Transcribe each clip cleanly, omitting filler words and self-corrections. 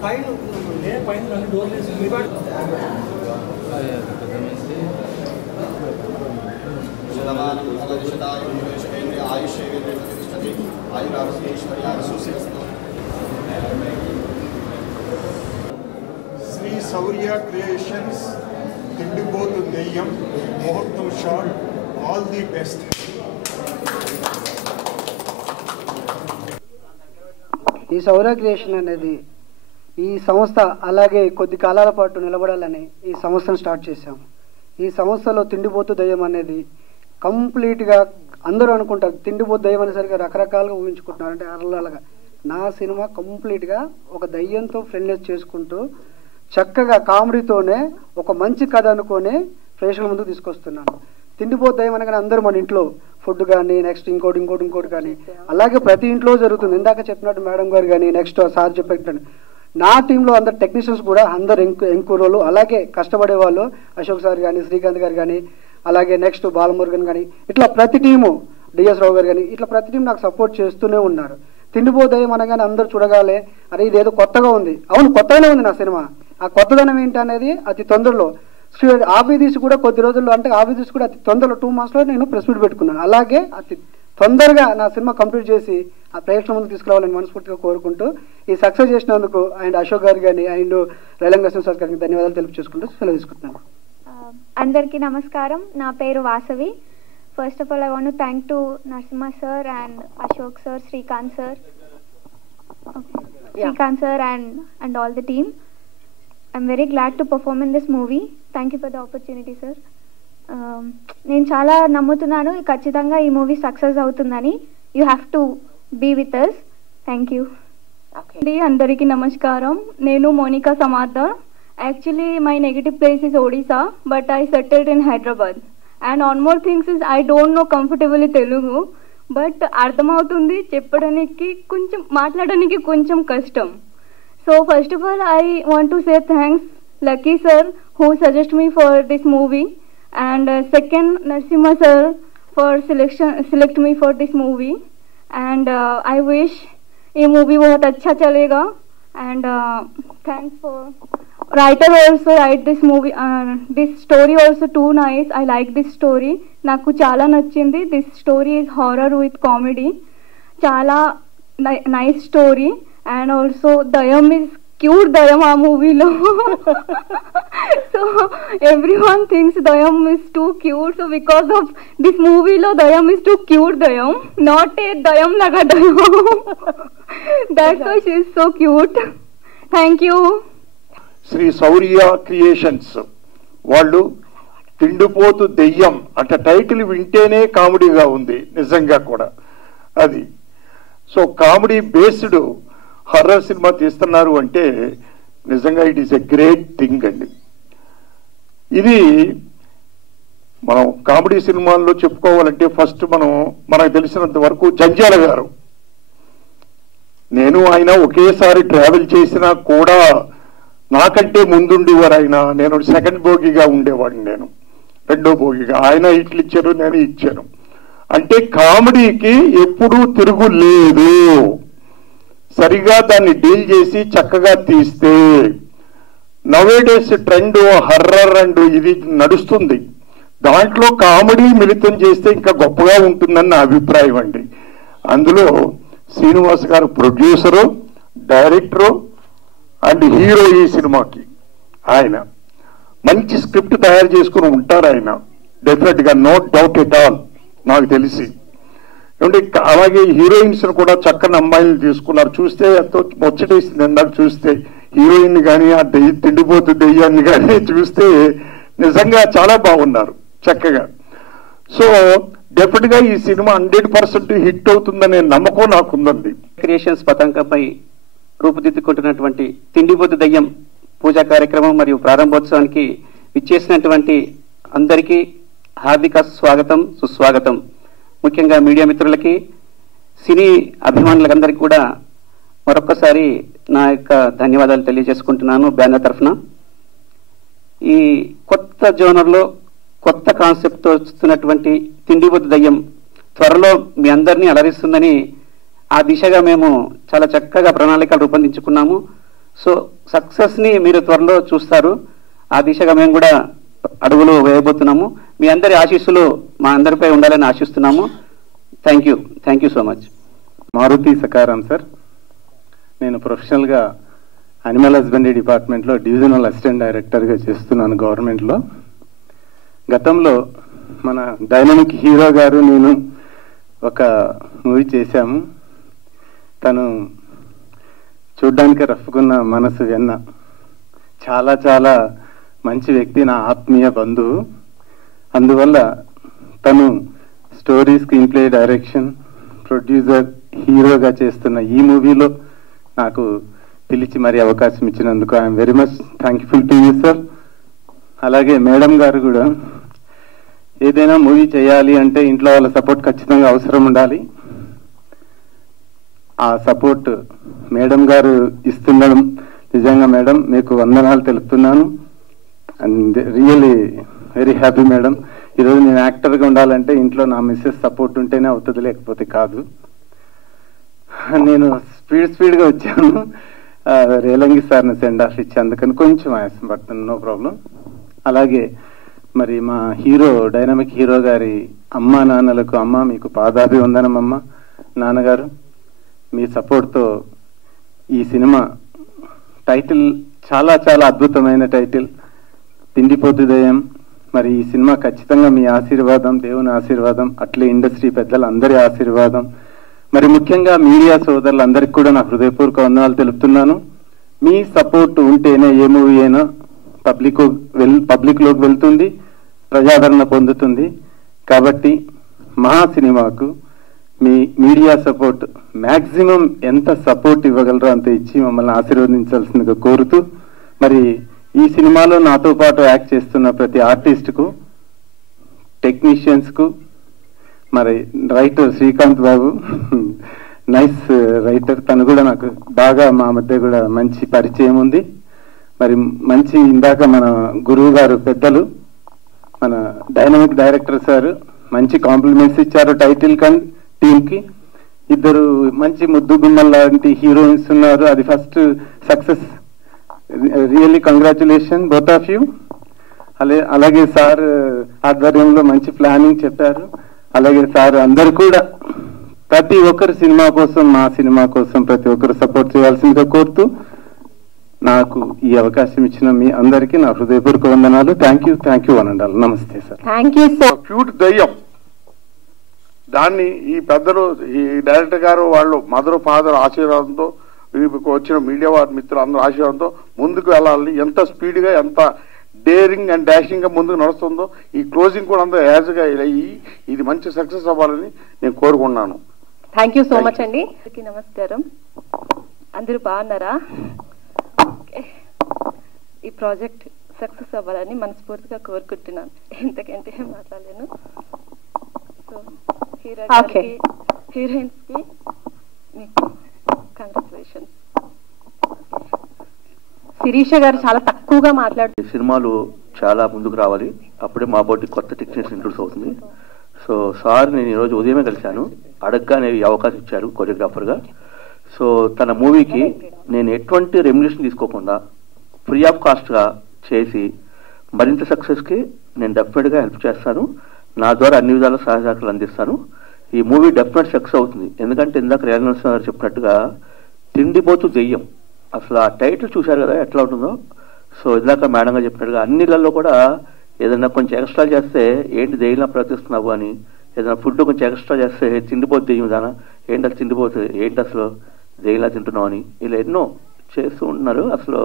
Shri Shourya creations తిండిపోతు దెయ్యం ముహూర్తం shot all the best. ఈ శౌర్య క్రియేషన్ అనేది ఈ సంస్థ అలాగే కొద్ది కాలాల పాటు నిలబడాలని ఈ సంస్థను స్టార్ట్ చేశాము. ఈ సంస్థలో తిండిపోతు దయ్యం అనేది కంప్లీట్గా అందరూ అనుకుంటారు తిండిపోతు దయ్యం అనేసరికి రకరకాలుగా ఊహించుకుంటున్నారు. అంటే అరలాగా నా సినిమా కంప్లీట్గా ఒక దయ్యంతో ఫ్రెండ్లీస్ చేసుకుంటూ చక్కగా కామెడీతోనే ఒక మంచి కథ అనుకొని ప్రేక్షకుల ముందుకు తీసుకొస్తున్నాను. తిండిపోతు దయ్యం అనగానే అందరూ మన ఇంట్లో ఫుడ్ కానీ నెక్స్ట్ ఇంకోటి కానీ అలాగే ప్రతి ఇంట్లో జరుగుతుంది. ఇందాక చెప్పినట్టు మేడం గారు కానీ నెక్స్ట్ సార్ చెప్పినట్టు నా టీంలో అందరు టెక్నీషియన్స్ కూడా అందరు ఎంకూరోలు అలాగే కష్టపడే వాళ్ళు అశోక్ సార్ కానీ శ్రీకాంత్ గారు కానీ అలాగే నెక్స్ట్ బాలమురుగన్ కానీ ఇట్లా ప్రతి టీము డిఎస్ రావు గారు కానీ ఇట్లా ప్రతి టీం నాకు సపోర్ట్ చేస్తూనే ఉన్నారు. తిండిపోదయం అనగానే అందరూ చూడగాలే అరే ఇదేదో కొత్తగా ఉంది. అవును కొత్తగానే ఉంది నా సినిమా. ఆ కొత్తదనం ఏంటి అనేది అతి తొందరలో ఆఫీస్ కూడా కొద్ది రోజుల్లో అంటే ఆఫీస్ కూడా అతి తొందరలో 2 monthsలో నేను ప్రెస్ మీట్ పెట్టుకున్నాను. అలాగే అతి తొందరగా నా సినిమా కంప్లీట్ చేసి ఆ ప్రేక్షకుల ముందు తీసుకురావాలని మనస్ఫూర్తిగా కోరుకుంటూ ఈ సక్సెస్ చేసినందుకు అండ్ అశోక్ గారు కానీ అండ్ రైలంగ నరసింహ సార్ గారికి ధన్యవాదాలు తెలుపు చేసుకుంటూ సెలవు తీసుకుంటున్నాను. అందరికీ నమస్కారం. నా పేరు Vasavi. First of all I want to thank to Narasimha sir and Ashok sir, Srikanth sir and all the team. I'm very glad to perform in this movie. Thank you for the opportunity, sir. నేను చాలా నమ్ముతున్నాను ఖచ్చితంగా ఈ మూవీ సక్సెస్ అవుతుందని. You have to be with us. Thank you. అందరికీ నమస్కారం. నేను మోనికా సమార్దర్. Actually my negative place is Odisha but I settled in Hyderabad. And on more things is I don't know comfortable Telugu but అర్థమవుతుంది, చెప్పడానికి కొంచెం మాట్లాడడానికి కొంచెం కష్టం. So first of all I want to say thanks Lucky sir who suggested me for this movie, and second Narasimha sir for select me for this movie, and I wish ये movie बहुत अच्छा चलेगा, and thanks for writer also write this movie, this story also too nice. I like this story. నాకు చాలా నచ్చింది. This story is horror with comedy. చాలా nice story, and also Dayam is cute. Dayam ఆ మూవీలో so everyone thinks Dayam is too cute, so because of this movie lo Dayam is too cute. Dayam not a Dayam laga Dayam that's why she is so cute. Thank you. Shri Shourya Creations వాళ్ళు తిండిపోతు దెయ్యం అంటే title వింటేనే కామెడీగా ఉంది నిజంగా కూడా. అది so comedy based horror cinema తీస్తున్నారు అంటే నిజంగా it is a great thing అండి. ఇది మనం కామెడీ సినిమాల్లో చెప్పుకోవాలంటే ఫస్ట్ మనకు తెలిసినంత వరకు జంజాల గారు, నేను ఆయన ఒకేసారి ట్రావెల్ చేసినా కూడా నాకంటే ముందుండేవారు ఆయన. నేను సెకండ్ భోగిగా ఉండేవాడిని, నేను రెండో భోగిగా. ఆయన ఇట్లు ఇచ్చారు, నేను ఇచ్చాను. అంటే కామెడీకి ఎప్పుడూ తిరుగులేదు. సరిగా దాన్ని డీల్ చేసి చక్కగా తీస్తే నవేడేస్ ట్రెండ్ హర్రర్ అండ్ ఇది నడుస్తుంది. దాంట్లో కామెడీ మిళితం చేస్తే ఇంకా గొప్పగా ఉంటుందని నా అభిప్రాయం అండి. అందులో శ్రీనివాస్ గారు ప్రొడ్యూసరు, డైరెక్టరు అండ్ హీరో ఈ సినిమాకి. ఆయన మంచి స్క్రిప్ట్ తయారు చేసుకుని ఉంటారు ఆయన డెఫినెట్గా, నో డౌట్ ఎట్ ఆల్ నాకు తెలిసి. ఏమంటే అలాగే హీరోయిన్స్ కూడా చక్కని అమ్మాయిలు తీసుకున్నారు. చూస్తే ఎంతో ముచ్చటేసింది నాకు చూస్తే. హీరోయిన్ కానీ ఆ తిండిపోతు దెయ్యాన్ని కానీ చూస్తే నిజంగా చాలా బాగున్నారు చక్కగా. సో డెఫినెట్ గా ఈ సినిమా 100% హిట్ అవుతుందనే నమ్మకం నాకుందండి. క్రియేషన్స్ పతాకంపై రూపుదిద్దుకుంటున్నటువంటి తిండిపోతు దెయ్యం పూజా కార్యక్రమం మరియు ప్రారంభోత్సవానికి విచ్చేసినటువంటి అందరికీ హార్దిక స్వాగతం, సుస్వాగతం. ముఖ్యంగా మీడియా మిత్రులకి, సినీ అభిమానులందరికీ కూడా మరొక్కసారి నా యొక్క ధన్యవాదాలు తెలియజేసుకుంటున్నాను బ్యానర్ తరఫున. ఈ కొత్త జోనర్లో కొత్త కాన్సెప్ట్తో వస్తున్నటువంటి తిండిపోతు దయ్యం త్వరలో మీ అందరినీ అలరిస్తుందని ఆ దిశగా మేము చాలా చక్కగా ప్రణాళికలు రూపొందించుకున్నాము. సో సక్సెస్ని మీరు త్వరలో చూస్తారు. ఆ దిశగా మేము కూడా అడుగులు వేయబోతున్నాము. మీ అందరి ఆశీస్సులు మా అందరిపై ఉండాలని ఆశిస్తున్నాము. Thank you so much. Maruti సకారం సార్. నేను ప్రొఫెషనల్గా అనిమల్ హస్బెండరీ డిపార్ట్మెంట్లో డివిజనల్ అసిస్టెంట్ డైరెక్టర్గా చేస్తున్నాను గవర్నమెంట్లో. గతంలో మన డైనమిక్ హీరో గారు నేను ఒక మూవీ చేశాము. తను చూడ్డానికి రఫ్కున్న మనసు వెన్న, చాలా చాలా మంచి వ్యక్తి, నా ఆత్మీయ బంధువు. అందువల్ల తను story, screen play, direction, producer, హీరోగా చేస్తున్న ఈ మూవీలో నాకు పిలిచి మరీ అవకాశం ఇచ్చినందుకు I'm very much thankful to you sir. అలాగే మేడం గారు కూడా ఏదైనా మూవీ చేయాలి అంటే ఇంట్లో వాళ్ళ సపోర్ట్ ఖచ్చితంగా అవసరం ఉండాలి. ఆ సపోర్ట్ మేడం గారు ఇస్తుండడం నిజంగా మేడం మీకు వందనాలు తెలుపుతున్నాను. And really very happy madam. ఈరోజు నేను యాక్టర్గా ఉండాలంటే ఇంట్లో నా మిస్సెస్ సపోర్ట్ ఉంటేనే అవుతుంది, లేకపోతే కాదు. నేను స్పీడ్గా వచ్చాను. రేలంగి సార్ని సెండ్ ఆఫ్ ఇచ్చి అందుకని కొంచెం ఆయాసం పడుతుంది, నో ప్రాబ్లం. అలాగే మరి మా హీరో, డైనమిక్ హీరో గారి అమ్మా నాన్నలకు, అమ్మ మీకు పాదాభివందనం అమ్మ. నాన్నగారు మీ సపోర్ట్తో ఈ సినిమా టైటిల్ చాలా చాలా అద్భుతమైన టైటిల్, తిండిపోతు దయ్యం. మరి ఈ సినిమా ఖచ్చితంగా మీ ఆశీర్వాదం, దేవుని ఆశీర్వాదం, అట్లే ఇండస్ట్రీ పెద్దలందరి ఆశీర్వాదం, మరి ముఖ్యంగా మీడియా సోదరులందరికీ కూడా నా హృదయపూర్వక వందనాలు తెలుపుతున్నాను. మీ సపోర్ట్ ఉంటేనే ఏ మూవీ అయినా పబ్లిక్లోకి వెళ్తుంది, ప్రజాదరణ పొందుతుంది. కాబట్టి మా సినిమాకు మీ మీడియా సపోర్ట్ మ్యాక్సిమం ఎంత సపోర్ట్ ఇవ్వగలరో అంత ఇచ్చి మమ్మల్ని ఆశీర్వదించాల్సిందిగా కోరుతూ, మరి ఈ సినిమాలో నాతో పాటు యాక్ట్ చేస్తున్న ప్రతి ఆర్టిస్ట్కు, టెక్నీషియన్స్కు, మరి రైటర్ శ్రీకాంత్ బాబు నైస్ రైటర్, తను కూడా నాకు బాగా మా మధ్య కూడా మంచి పరిచయం ఉంది. మరి మంచి ఇందాక మన గురువు గారు పెద్దలు, మన డైనమిక్ డైరెక్టర్ సార్ మంచి కాంప్లిమెంట్స్ ఇచ్చారు టైటిల్ టీమ్కి. ఇద్దరు మంచి ముద్దు గుమ్మల లాంటి హీరోయిన్స్ ఉన్నారు. అది first success. Really congratulation both of you. అలాగే సార్ ఆధ్వర్యంలో మంచి ప్లానింగ్ చెప్పారు. అలాగే సార్ అందరు కూడా ప్రతి ఒక్కరు సినిమా కోసం, మా సినిమా కోసం ప్రతి ఒక్కరు సపోర్ట్ చేయాల్సిందిగా కోరుతూ, నాకు ఈ అవకాశం ఇచ్చిన మీ అందరికీ నా హృదయపూర్వక వందనాలు. థ్యాంక్ యూ అనండాలి. నమస్తే sir. Thank you sir. Cute దయ్యం, దాన్ని ఈ పెద్దలు, ఈ డైరెక్టర్ గారు వాళ్ళు మదర్ ఫాదర్ ఆశీర్వాదంతో, వచ్చిన మీడియా వారి మిత్రులు అందరూ ఆశీర్వాదంతో ముందుకు వెళ్ళాలని, ఎంత స్పీడ్గా, ఎంత డేరింగ్ అండ్ డాషింగ్ గా ముందుకు నడుస్తుందో, ఈ క్లోజింగ్ కూడా అంత యాజ్గా అయ్యి ఇది మంచి సక్సెస్ అవ్వాలని నేను కోరుకున్నాను. థ్యాంక్ యూ సో మచ్ అండి. నమస్కారం, అందరూ బాగున్నారా? ఈ ప్రాజెక్ట్ సక్సెస్ అవ్వాలని మనస్ఫూర్తిగా కోరుకుంటున్నాను. ఎంతకంటే మాట్లాడలేను. సో హీరోయిన్స్ కి మీకు కంగ్రాచులేషన్స్. శిరీష గారు చాలా తక్కువగా మాట్లాడుతూ, సినిమాలు చాలా ముందుకు రావాలి, అప్పుడే మా బోటి కొత్త టెక్నీషియన్ ఇంట్రొడ్యూస్ అవుతుంది. సో సార్ నేను ఈరోజు ఉదయమే కలిశాను, అడగ్గానే ఈ అవకాశం ఇచ్చారు కొరియోగ్రాఫర్గా. సో తన మూవీకి నేను ఎటువంటి రెమ్యునరేషన్ తీసుకోకుండా ఫ్రీ ఆఫ్ కాస్ట్గా చేసి మరింత సక్సెస్కి నేను డెఫినెట్గా హెల్ప్ చేస్తాను. నా ద్వారా అన్ని విధాల సహకారాలు అందిస్తాను. ఈ మూవీ డెఫినెట్ సక్సెస్ అవుతుంది. ఎందుకంటే ఇందాక రేణునరసింహ గారు చెప్పినట్టుగా తిండిపోతూ దెయ్యం, అసలు ఆ టైటిల్ చూశారు కదా ఎట్లా ఉంటుందో. సో ఇందాక మేడంగా చెప్పినట్టుగా అన్నిళ్ళల్లో కూడా ఏదైనా కొంచెం ఎక్స్ట్రా చేస్తే ఏంటి దెయ్యంలా ప్రవర్తిస్తున్నావు అని, ఏదైనా ఫుడ్ కొంచెం ఎక్స్ట్రా చేస్తే తిండిపోతే దెయ్యం దానా, ఏంటి అసలు తిండిపోతే, ఏంటి అసలు దెయ్యంలా తింటున్నావు అని, ఇలా ఎన్నో చేస్తూ ఉంటున్నారు. అసలు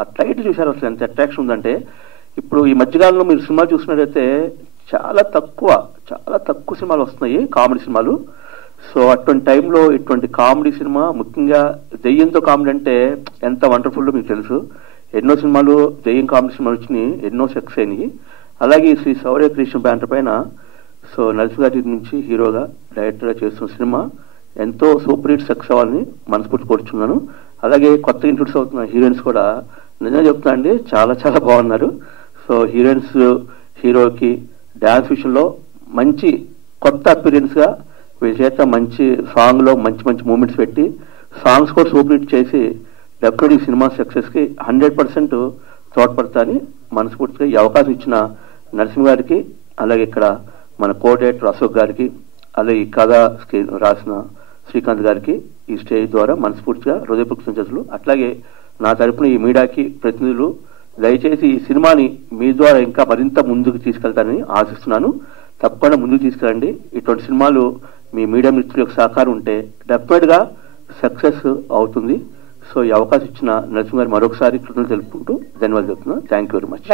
ఆ టైటిల్ చూశారు అసలు ఎంత అట్రాక్షన్ ఉందంటే. ఇప్పుడు ఈ మధ్యకాలంలో మీరు సినిమా చూసినట్టయితే చాలా తక్కువ సినిమాలు వస్తున్నాయి, కామెడీ సినిమాలు. సో అటువంటి టైంలో ఇటువంటి కామెడీ సినిమా, ముఖ్యంగా దెయ్యంతో కామెడీ అంటే ఎంత వండర్ఫుల్ మీకు తెలుసు. ఎన్నో సినిమాలు దెయ్యం కామెడీ సినిమాలు వచ్చినాయి, ఎన్నో సక్సెస్ అయినాయి. అలాగే శ్రీ శౌర్య క్రియేషన్ బ్యానర్ పైన సో నరసింహ గారి నుంచి హీరోగా డైరెక్టర్గా చేస్తున్న సినిమా ఎంతో సూపర్ హిట్ సక్సెస్ అవ్వాలని మనస్ఫూర్తి కోరుచున్నాను. అలాగే కొత్తగా ఇంట్రొడ్యూస్ అవుతున్న హీరోయిన్స్ కూడా నిజంగా చెప్తున్నా అండి, చాలా బాగున్నారు. సో హీరోయిన్స్ హీరోకి డ్యాన్స్ విషయంలో మంచి కొత్త అపీరియన్స్గా వీళ్ళ చేత మంచి సాంగ్లో మంచి మూమెంట్స్ పెట్టి సాంగ్స్ కూడా సూపర్ హిట్ చేసి డెఫినెట్లీ ఈ సినిమా సక్సెస్కి 100% తోడ్పడతా అని మనస్ఫూర్తిగా ఈ అవకాశం ఇచ్చిన నరసింహ గారికి, అలాగే ఇక్కడ మన కో డైరెక్టర్ అశోక్ గారికి, అలాగే ఈ కథ రాసిన శ్రీకాంత్ గారికి ఈ స్టేజ్ ద్వారా మనస్ఫూర్తిగా హృదయపూర్వక కృతజ్ఞతలు. అట్లాగే నా తరపున ఈ మీడియాకి ప్రతినిధులు దయచేసి ఈ సినిమాని మీ ద్వారా ఇంకా మరింత ముందుకు తీసుకెళ్తారని ఆశిస్తున్నాను. తప్పకుండా ముందుకు తీసుకెళ్ళండి. ఇటువంటి సినిమాలు మీ మీడియా మిత్రుల యొక్క సహకారం ఉంటే డెఫినెట్గా సక్సెస్ అవుతుంది. సో ఈ అవకాశం ఇచ్చిన నరసింహ గారు మరొకసారి కృతజ్ఞతలు తెలుపుకుంటూ ధన్యవాదాలు చెప్తున్నాను. Thank you very much.